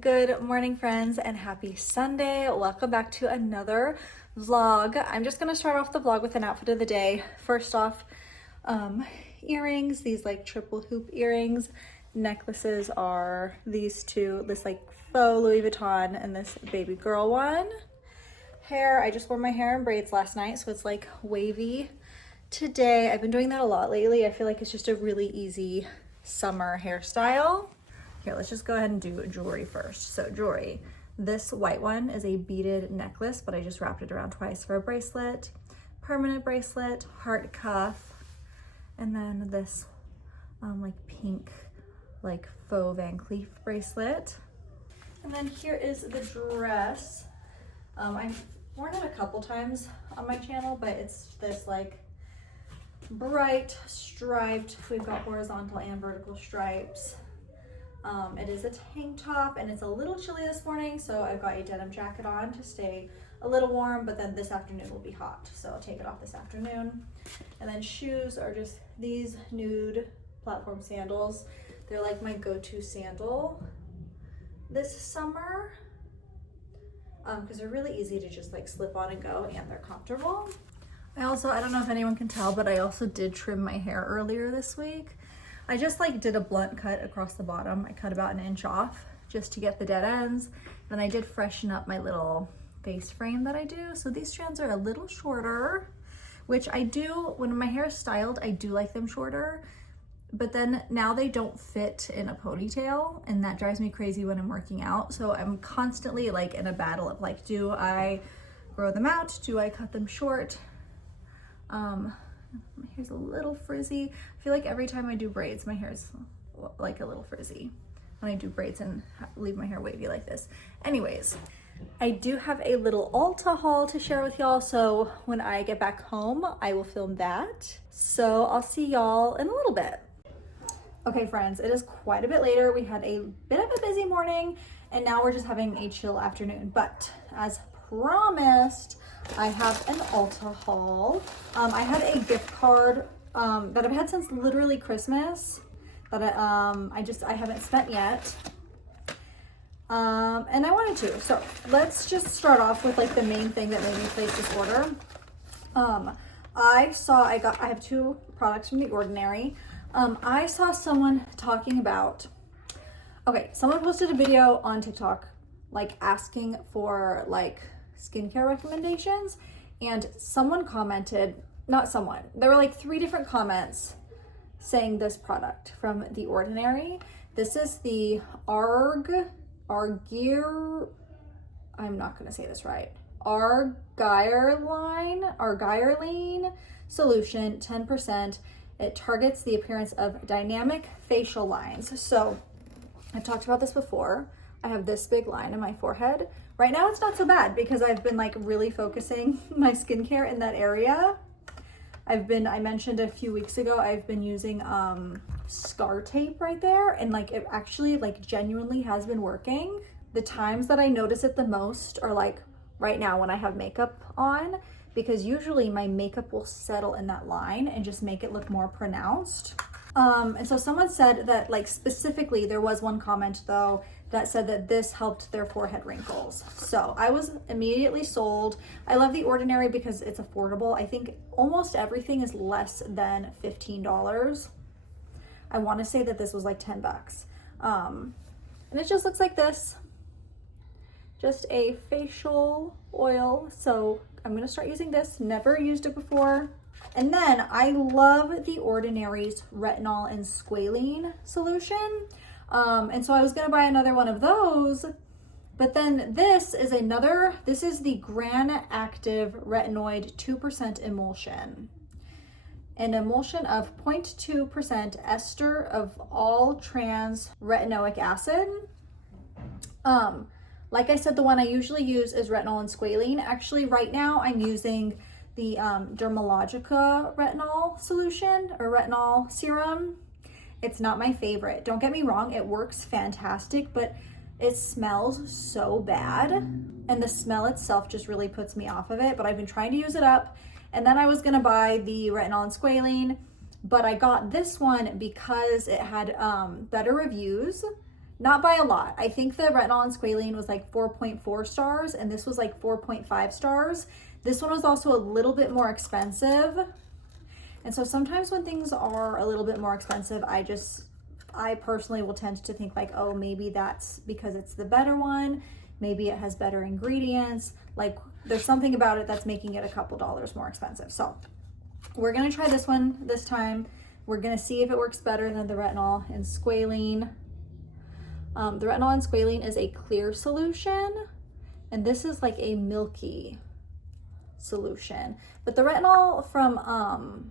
Good morning, friends, and happy Sunday. Welcome back to another vlog. I'm just gonna start off the vlog with an outfit of the day. First off, earrings, these like triple hoop earrings. Necklaces are these two, this like faux Louis Vuitton and this baby girl one. Hair, I just wore my hair in braids last night, so it's like wavy today. I've been doing that a lot lately. I feel like it's just a really easy summer hairstyle. Here, let's just go ahead and do jewelry first. So jewelry, this white one is a beaded necklace, but I just wrapped it around twice for a bracelet, permanent bracelet, heart cuff, and then this like pink, like faux Van Cleef bracelet. And then here is the dress. I've worn it a couple times on my channel, but it's this like bright striped, we've got horizontal and vertical stripes. It is a tank top and it's a little chilly this morning, so I've got a denim jacket on to stay a little warm, but then this afternoon will be hot, so I'll take it off this afternoon. And then shoes are just these nude platform sandals. They're like my go-to sandal this summer because they're really easy to just like slip on and go, and they're comfortable. I don't know if anyone can tell, but I also did trim my hair earlier this week. I just like did a blunt cut across the bottom. I cut about an inch off just to get the dead ends. Then I did freshen up my little face frame that I do. So these strands are a little shorter, which I do, when my hair is styled, I do like them shorter, but then now they don't fit in a ponytail, and that drives me crazy when I'm working out. So I'm constantly like in a battle of like, do I grow them out? Do I cut them short? My hair's a little frizzy. I feel like every time I do braids, my hair's like a little frizzy when I do braids and leave my hair wavy like this. Anyways, I do have a little Ulta haul to share with y'all, so when I get back home, I will film that. So I'll see y'all in a little bit. Okay, friends, it is quite a bit later. We had a bit of a busy morning, and now we're just having a chill afternoon. But as promised, I have an Ulta haul. I have a gift card that I've had since literally Christmas that I haven't spent yet. And I wanted to. So let's just start off with like the main thing that made me place this order. I have two products from The Ordinary. I saw someone talking about, someone posted a video on TikTok like asking for like skincare recommendations, and someone commented, there were like 3 different comments saying this product from The Ordinary. This is the Argyre, I'm not gonna say this right, Argyreline solution, 10%. It targets the appearance of dynamic facial lines. So I've talked about this before. I have this big line in my forehead. Right now it's not so bad because I've been like really focusing my skincare in that area. I mentioned a few weeks ago, I've been using scar tape right there, and like it actually like genuinely has been working. The times that I notice it the most are like right now when I have makeup on, because usually my makeup will settle in that line and just make it look more pronounced. And so someone said that like specifically, there was one comment though that said that this helped their forehead wrinkles. So I was immediately sold. I love The Ordinary because it's affordable. I think almost everything is less than $15. I want to say that this was like 10 bucks. And it just looks like this. Just a facial oil. So I'm gonna start using this. Never used it before. And then I love The Ordinary's retinol and squalene solution. And so I was gonna buy another one of those, but then this is the Gran Active Retinoid 2% emulsion. An emulsion of 0.2% ester of all trans retinoic acid. Like I said, the one I usually use is retinol and squalene. Actually, right now I'm using the Dermalogica retinol solution or retinol serum. It's not my favorite. Don't get me wrong, it works fantastic, but it smells so bad. And the smell itself just really puts me off of it, but I've been trying to use it up. And then I was gonna buy the retinol and squalene, but I got this one because it had better reviews. not by a lot. I think the retinol and squalene was like 4.4 stars and this was like 4.5 stars. This one was also a little bit more expensive. And so sometimes when things are a little bit more expensive, I personally will tend to think like, oh, maybe that's because it's the better one. Maybe it has better ingredients. Like there's something about it that's making it a couple dollars more expensive. So we're gonna try this one this time. We're gonna see if it works better than the retinol and squalene. The retinol and squalene is a clear solution, and this is like a milky solution. But the retinol from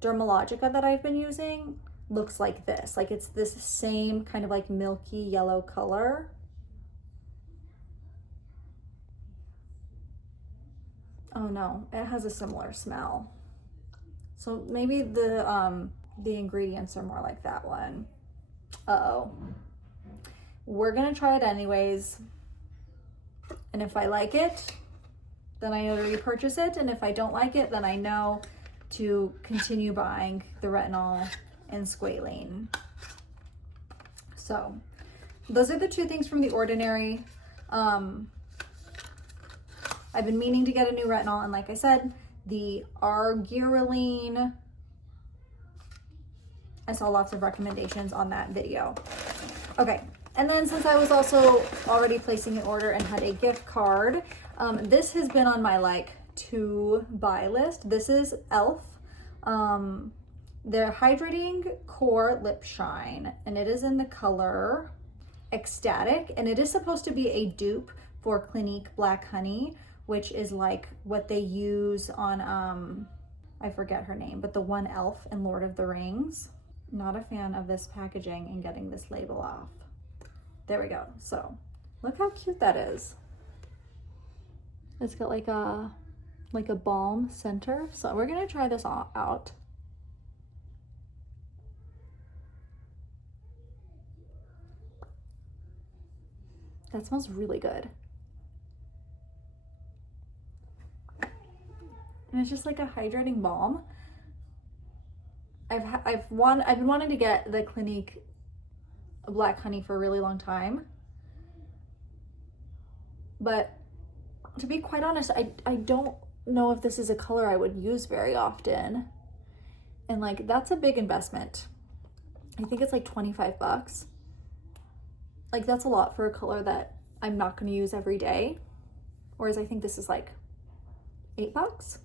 Dermalogica that I've been using looks like this. Like it's this same kind of like milky yellow color. Oh no, it has a similar smell. So maybe the ingredients are more like that one. Uh-oh. We're gonna try it anyways. And if I like it, then I know to repurchase it. And if I don't like it, then I know to continue buying the retinol and squalene. So those are the two things from The Ordinary. I've been meaning to get a new retinol, and like I said, the argireline, I saw lots of recommendations on that video. Okay, and then since I was also already placing an order and had a gift card, this has been on my like to buy list. This is e.l.f. Their Hydrating Core Lip Shine, and it is in the color Ecstatic, and it is supposed to be a dupe for Clinique Black Honey, which is like what they use on, I forget her name, but the one elf in Lord of the Rings. Not a fan of this packaging and getting this label off. There we go. So look how cute that is. It's got like a balm center. So we're gonna try this out. That smells really good. And it's just like a hydrating balm. I've been wanting to get the Clinique Black Honey for a really long time. But to be quite honest, I don't know if this is a color I would use very often. And like, that's a big investment. I think it's like 25 bucks. Like that's a lot for a color that I'm not gonna use every day. Whereas I think this is like $8.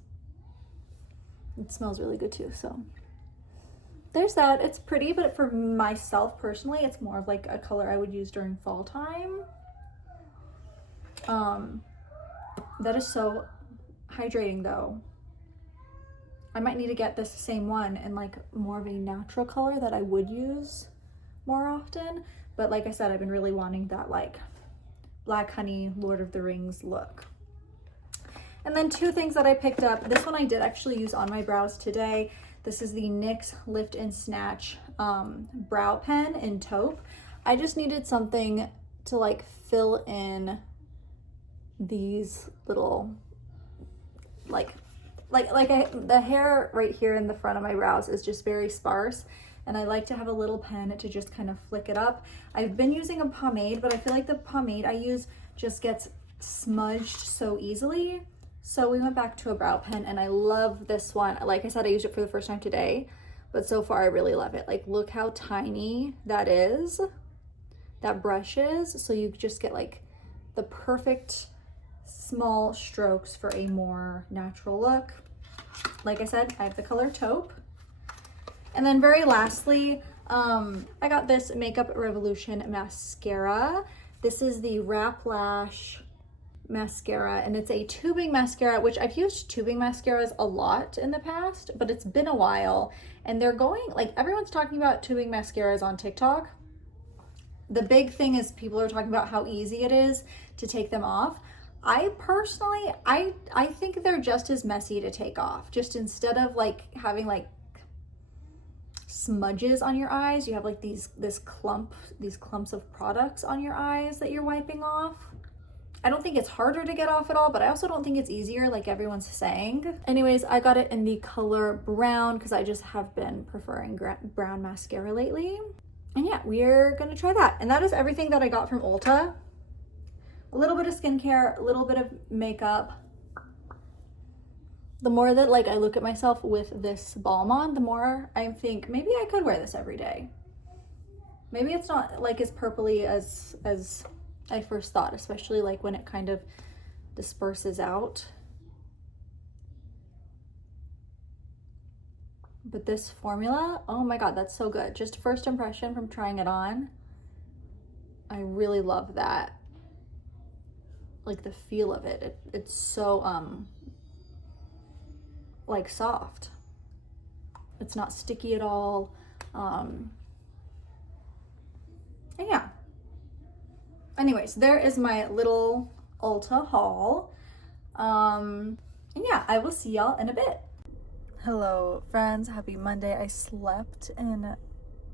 It smells really good too, so. There's that. It's pretty, but for myself personally, it's more of like a color I would use during fall time. That is so hydrating though. I might need to get this same one in like more of a natural color that I would use more often. But like I said, I've been really wanting that like Black Honey, Lord of the Rings look. And then two things that I picked up. This one I did actually use on my brows today. This is the NYX Lift and Snatch brow pen in taupe. I just needed something to like fill in these little the hair right here in the front of my brows is just very sparse, and I like to have a little pen to just kind of flick it up. I've been using a pomade, but I feel like the pomade I use just gets smudged so easily. So we went back to a brow pen, and I love this one. Like I said, I used it for the first time today, but so far I really love it. Like, look how tiny that is, that brush is. So you just get like the perfect small strokes for a more natural look. Like I said, I have the color taupe. And then very lastly, I got this Makeup Revolution mascara. This is the Wrap Lash mascara, and it's a tubing mascara, which I've used tubing mascaras a lot in the past, but it's been a while, and they're going, like, everyone's talking about tubing mascaras on TikTok. The big thing is people are talking about how easy it is to take them off. I personally, I think they're just as messy to take off. Just instead of like having like smudges on your eyes, you have like these clumps of products on your eyes that you're wiping off. I don't think it's harder to get off at all, but I also don't think it's easier like everyone's saying. Anyways, I got it in the color brown because I just have been preferring brown mascara lately. And yeah, we're gonna try that. And that is everything that I got from Ulta. A little bit of skincare, a little bit of makeup. The more that like I look at myself with this balm on, the more I think maybe I could wear this every day. Maybe it's not like as purpley as I first thought, especially like when it kind of disperses out. But this formula, oh my God, that's so good. Just first impression from trying it on, I really love that. Like the feel of it. It's so like soft. It's not sticky at all. And yeah. Anyways, there is my little Ulta haul. And yeah, I will see y'all in a bit. Hello friends, happy Monday. I slept in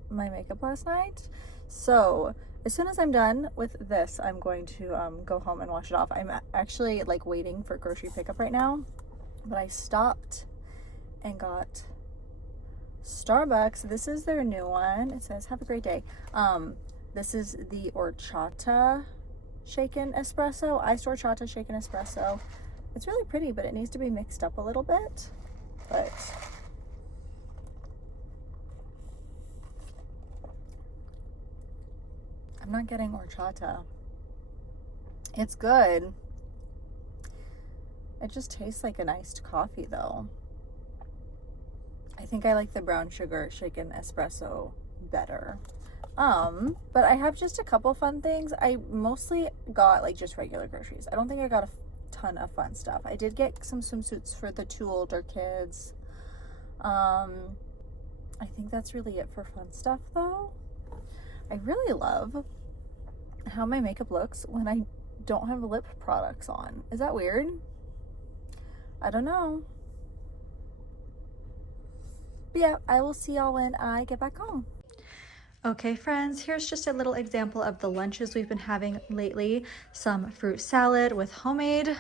my makeup last night. So as soon as I'm done with this, I'm going to go home and wash it off. I'm actually like waiting for grocery pickup right now, but I stopped and got Starbucks. This is their new one. It says, have a great day. This is the horchata shaken espresso, iced horchata shaken espresso. It's really pretty, but it needs to be mixed up a little bit. But I'm not getting horchata. It's good. It just tastes like an iced coffee though. I think I like the brown sugar shaken espresso better. But I have just a couple fun things. I mostly got like just regular groceries. I don't think I got a ton of fun stuff. I did get some swimsuits for the 2 older kids. I think that's really it for fun stuff though. I really love how my makeup looks when I don't have lip products on. Is that weird? I don't know. But yeah, I will see y'all when I get back home. Okay friends, here's just a little example of the lunches we've been having lately. Some fruit salad with homemade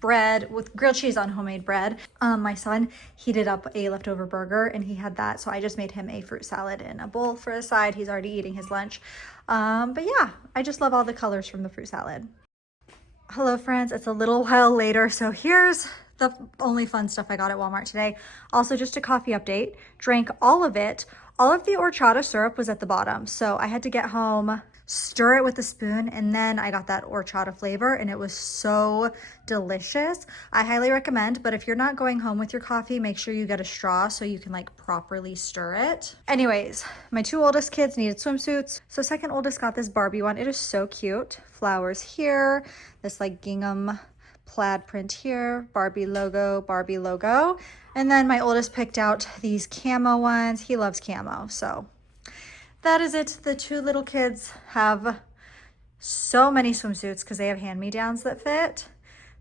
bread, with grilled cheese on homemade bread. My son heated up a leftover burger and he had that, so I just made him a fruit salad in a bowl for a side. He's already eating his lunch. But yeah, I just love all the colors from the fruit salad. Hello friends, it's a little while later, so here's the only fun stuff I got at Walmart today. Also just a coffee update. Drank all of it. All of the horchata syrup was at the bottom, so I had to get home, stir it with a spoon, and then I got that horchata flavor and it was so delicious. I highly recommend, but if you're not going home with your coffee, make sure you get a straw so you can like properly stir it. Anyways, my 2 oldest kids needed swimsuits, so second oldest got this Barbie one. It is so cute. Flowers here, this like gingham plaid print here, Barbie logo. And then my oldest picked out these camo ones. He loves camo, so that is it. The 2 little kids have so many swimsuits because they have hand-me-downs that fit,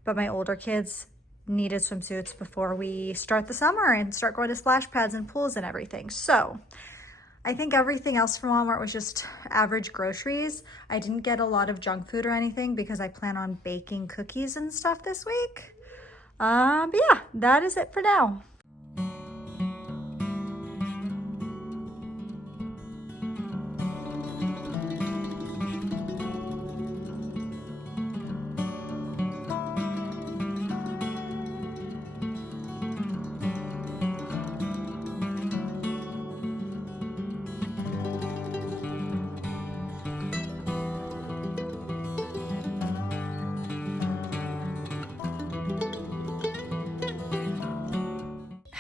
but my older kids needed swimsuits before we start the summer and start going to splash pads and pools and everything. So I think everything else from Walmart was just average groceries. I didn't get a lot of junk food or anything because I plan on baking cookies and stuff this week. But yeah, that is it for now.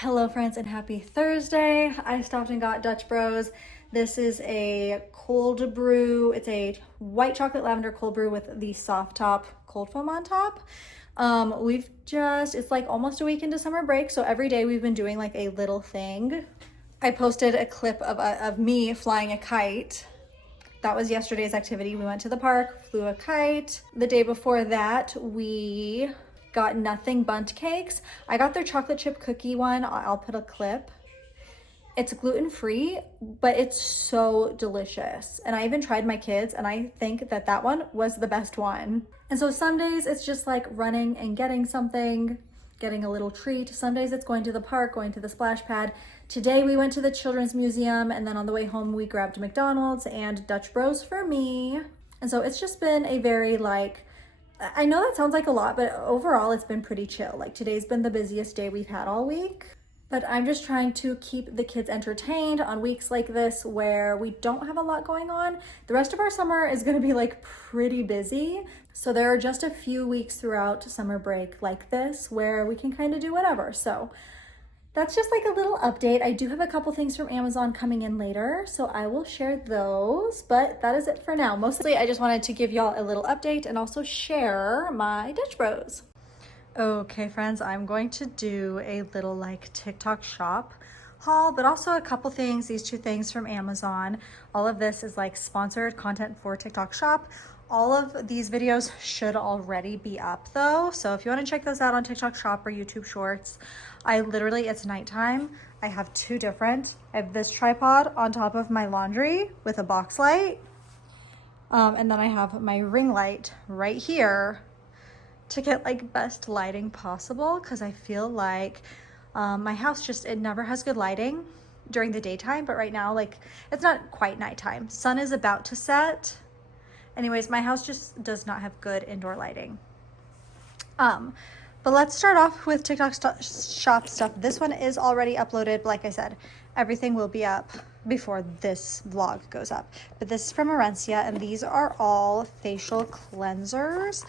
Hello friends and happy Thursday. I stopped and got Dutch Bros. This is a cold brew. It's a white chocolate lavender cold brew with the soft top cold foam on top. It's like almost a week into summer break, so every day we've been doing like a little thing. I posted a clip of me flying a kite. That was yesterday's activity. We went to the park, flew a kite. The day before that, we got Nothing Bundt cakes. I got their chocolate chip cookie one. I'll put a clip. It's gluten-free, but it's so delicious. And I even tried my kids and I think that that one was the best one. And so some days it's just like running and getting something. getting a little treat. Some days it's going to the park, going to the splash pad. Today we went to the Children's Museum, and then on the way home we grabbed McDonald's and Dutch Bros for me. And so it's just been a very like, I know that sounds like a lot, but overall it's been pretty chill. Like today's been the busiest day we've had all week. But I'm just trying to keep the kids entertained on weeks like this where we don't have a lot going on. The rest of our summer is gonna be like pretty busy. So there are just a few weeks throughout summer break like this where we can kind of do whatever. So that's just like a little update. I do have a couple things from Amazon coming in later, so I will share those, but that is it for now. Mostly I just wanted to give y'all a little update and also share my Dutch Bros. Okay friends, I'm going to do a little like TikTok shop haul, but also a couple things, these two things from Amazon. All of this is like sponsored content for TikTok shop. All of these videos should already be up though, so if you want to check those out on TikTok shop or YouTube shorts, it's nighttime. I have two different. I have this tripod on top of my laundry with a box light, and then I have my ring light right here to get like best lighting possible, because I feel like my house just, it never has good lighting during the daytime, but right now like it's not quite nighttime. Sun is about to set. Anyways, my house just does not have good indoor lighting. But let's start off with TikTok shop stuff. This one is already uploaded, but like I said, everything will be up before this vlog goes up. But this is from Arencia, and these are all facial cleansers.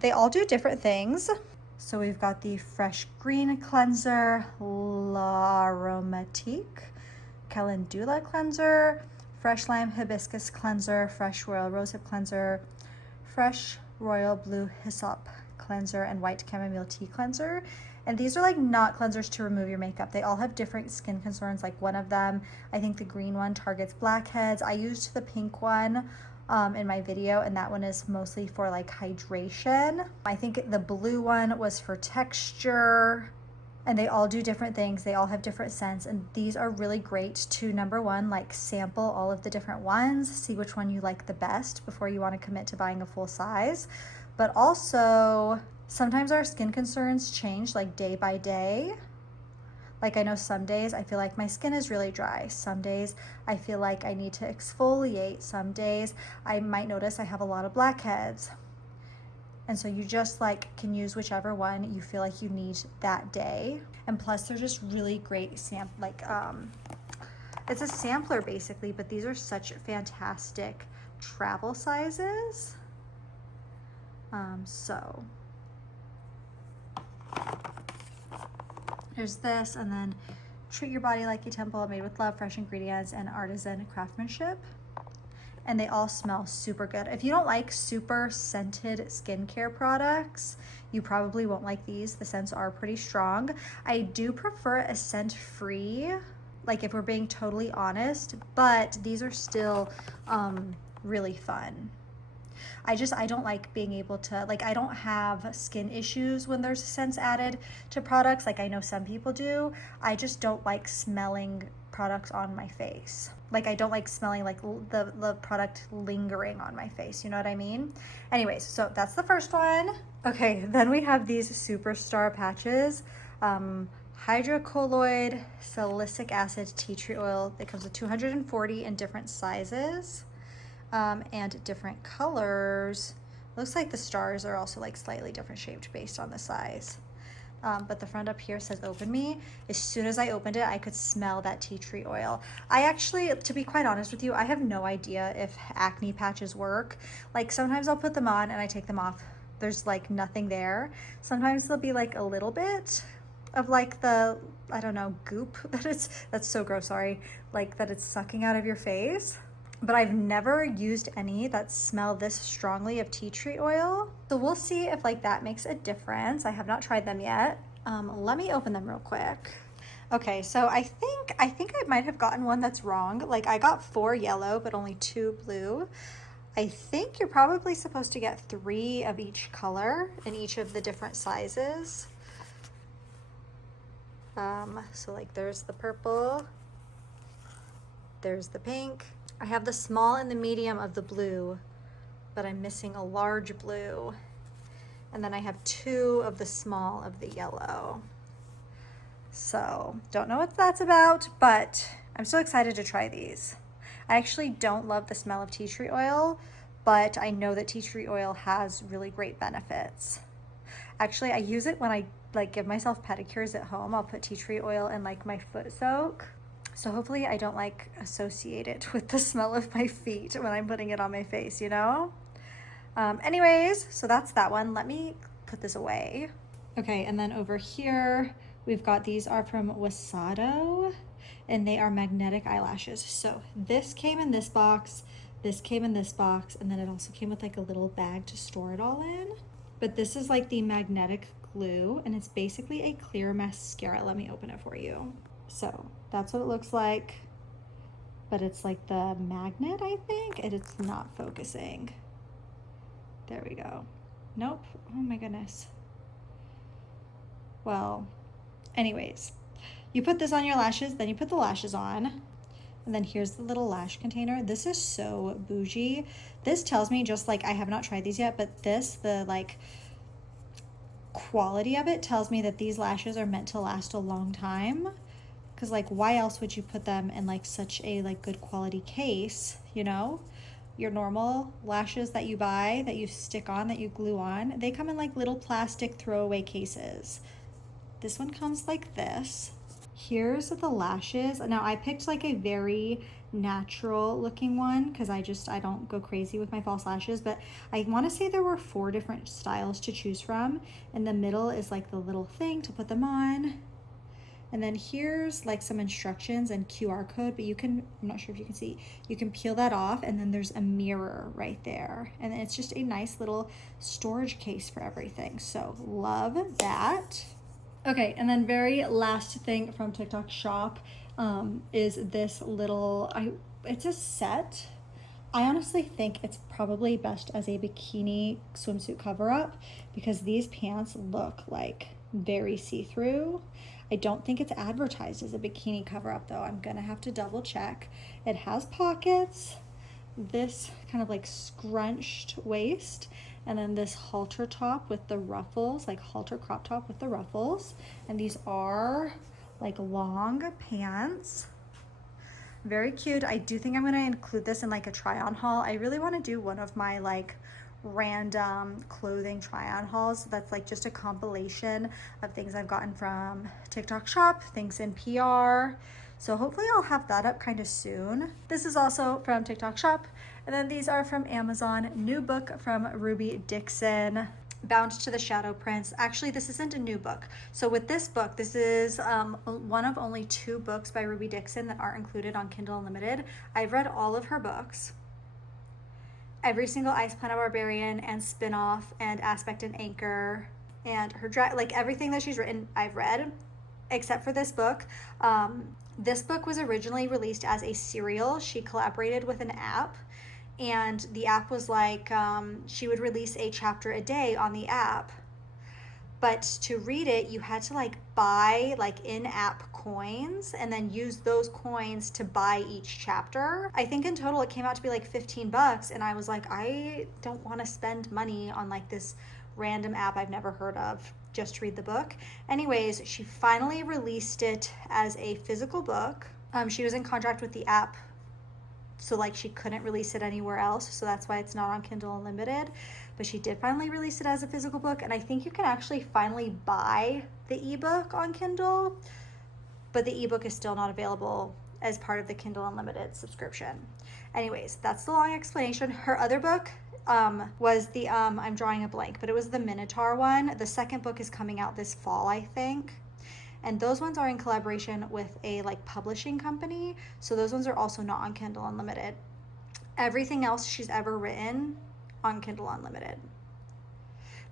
They all do different things. So we've got the Fresh Green Cleanser, L'Aromatique, Calendula Cleanser, Fresh Lime Hibiscus Cleanser, Fresh Royal Rosehip Cleanser, Fresh Royal Blue Hyssop Cleanser, and White Chamomile Tea Cleanser. And these are like not cleansers to remove your makeup. They all have different skin concerns. Like one of them, I think the green one targets blackheads. I used the pink one in my video, and that one is mostly for like hydration. I think the blue one was for texture. And they all do different things. They all have different scents, and these are really great to, number one, like sample all of the different ones, see which one you like the best before you want to commit to buying a full size. But also, sometimes our skin concerns change like day by day. Like I know some days I feel like my skin is really dry. Some days I feel like I need to exfoliate. Some days I might notice I have a lot of blackheads. And so you just like can use whichever one you feel like you need that day. And plus they're just really great it's a sampler basically, but these are such fantastic travel sizes. So there's this, and then Treat Your Body Like a Temple, made with love, fresh ingredients, and artisan craftsmanship. And they all smell super good. If you don't like super scented skincare products, you probably won't like these. The scents are pretty strong. I do prefer a scent-free, like if we're being totally honest, but these are still really fun. I don't like being able to, like I don't have skin issues when there's scents added to products like I know some people do. I just don't like smelling products on my face. Like I don't like smelling like the product lingering on my face, you know what I mean? Anyways, so that's the first one. Okay, then we have these Superstar patches. Hydrocolloid Salicylic Acid Tea Tree Oil. It comes with 240 in different sizes and different colors. Looks like the stars are also like slightly different shaped based on the size. But the front up here says open me. As soon as I opened it, I could smell that tea tree oil. I actually, to be quite honest with you, I have no idea if acne patches work. Like sometimes I'll put them on and I take them off. There's like nothing there. Sometimes there'll be like a little bit of like the, I don't know, goop that's so gross, sorry. Like that it's sucking out of your face. But I've never used any that smell this strongly of tea tree oil. So we'll see if like that makes a difference. I have not tried them yet. Let me open them real quick. Okay, so I think I might have gotten one that's wrong. Like I got 4 yellow, but only 2 blue. I think you're probably supposed to get 3 of each color in each of the different sizes. So like there's the purple, there's the pink. I have the small and the medium of the blue, but I'm missing a large blue. And then I have 2 of the small of the yellow. So don't know what that's about, but I'm so excited to try these. I actually don't love the smell of tea tree oil, but I know that tea tree oil has really great benefits. Actually, I use it when I like give myself pedicures at home. I'll put tea tree oil in like my foot soak. So hopefully I don't like associate it with the smell of my feet when I'm putting it on my face, you know? Anyways, so that's that one. Let me put this away. Okay, and then over here, we've got, these are from Wasado, and they are magnetic eyelashes. So this came in this box, this came in this box, and then it also came with like a little bag to store it all in. But this is like the magnetic glue, and it's basically a clear mascara. Let me open it for you. So that's what it looks like, but it's like the magnet, I think, and it's not focusing. There we go. Nope. Oh my goodness. Well, anyways, you put this on your lashes, then you put the lashes on, and then here's the little lash container. This is so bougie. This tells me, just like, I have not tried these yet, but this, the like quality of it tells me that these lashes are meant to last a long time. Because like, why else would you put them in like such a like good quality case, you know? Your normal lashes that you buy, that you stick on, that you glue on, they come in like little plastic throwaway cases. This one comes like this. Here's the lashes. Now I picked like a very natural looking one because I don't go crazy with my false lashes, but I want to say there were 4 different styles to choose from. In the middle is like the little thing to put them on. And then here's like some instructions and QR code, but you can, I'm not sure if you can see, you can peel that off, and then there's a mirror right there. And then it's just a nice little storage case for everything. So love that. Okay, and then very last thing from TikTok Shop is this little, it's a set. I honestly think it's probably best as a bikini swimsuit cover up because these pants look like very see-through. I don't think it's advertised as a bikini cover up though. I'm gonna have to double check. It has pockets, this kind of like scrunched waist, and then this halter top with the ruffles, like halter crop top with the ruffles. And these are like long pants. Very cute. I do think I'm gonna include this in like a try on haul. I really wanna do one of my like random clothing try-on hauls that's like just a compilation of things I've gotten from TikTok Shop, things in PR. So hopefully I'll have that up kind of soon. This is also from TikTok Shop. And then these are from Amazon. New book from Ruby Dixon, Bound to the Shadow Prince. Actually, this isn't a new book. So with this book, this is one of only 2 books by Ruby Dixon that aren't included on Kindle Unlimited. I've read all of her books. Every single Ice Planet Barbarian and Spinoff and Aspect and Anchor and her like everything that she's written I've read, except for this book. This book was originally released as a serial. She collaborated with an app, and the app was like, she would release a chapter a day on the app. But to read it, you had to like buy like in-app coins and then use those coins to buy each chapter. I think in total it came out to be like 15 bucks. And I was like, I don't want to spend money on like this random app I've never heard of just to read the book. Anyways, she finally released it as a physical book. She was in contract with the app, so like she couldn't release it anywhere else. So that's why it's not on Kindle Unlimited. But she did finally release it as a physical book, and I think you can actually finally buy the ebook on Kindle, but the ebook is still not available as part of the Kindle Unlimited subscription. Anyways, that's the long explanation. Her other book was the, I'm drawing a blank, but it was the Minotaur one. The second book is coming out this fall, I think. And those ones are in collaboration with a like publishing company. So those ones are also not on Kindle Unlimited. Everything else she's ever written on Kindle Unlimited.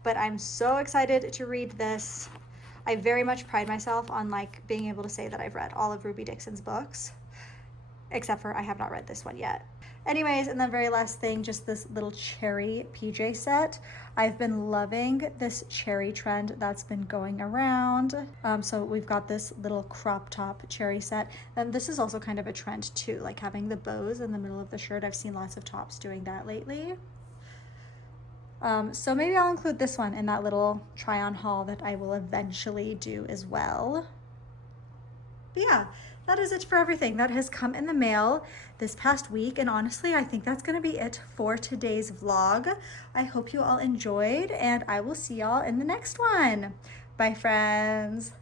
But I'm so excited to read this. I very much pride myself on like being able to say that I've read all of Ruby Dixon's books, except for I have not read this one yet. Anyways, and then very last thing, just this little cherry PJ set. I've been loving this cherry trend that's been going around. So we've got this little crop top cherry set. And this is also kind of a trend too, like having the bows in the middle of the shirt. I've seen lots of tops doing that lately. So maybe I'll include this one in that little try on haul that I will eventually do as well. But yeah, that is it for everything that has come in the mail this past week. And honestly, I think that's going to be it for today's vlog. I hope you all enjoyed, and I will see y'all in the next one. Bye, friends.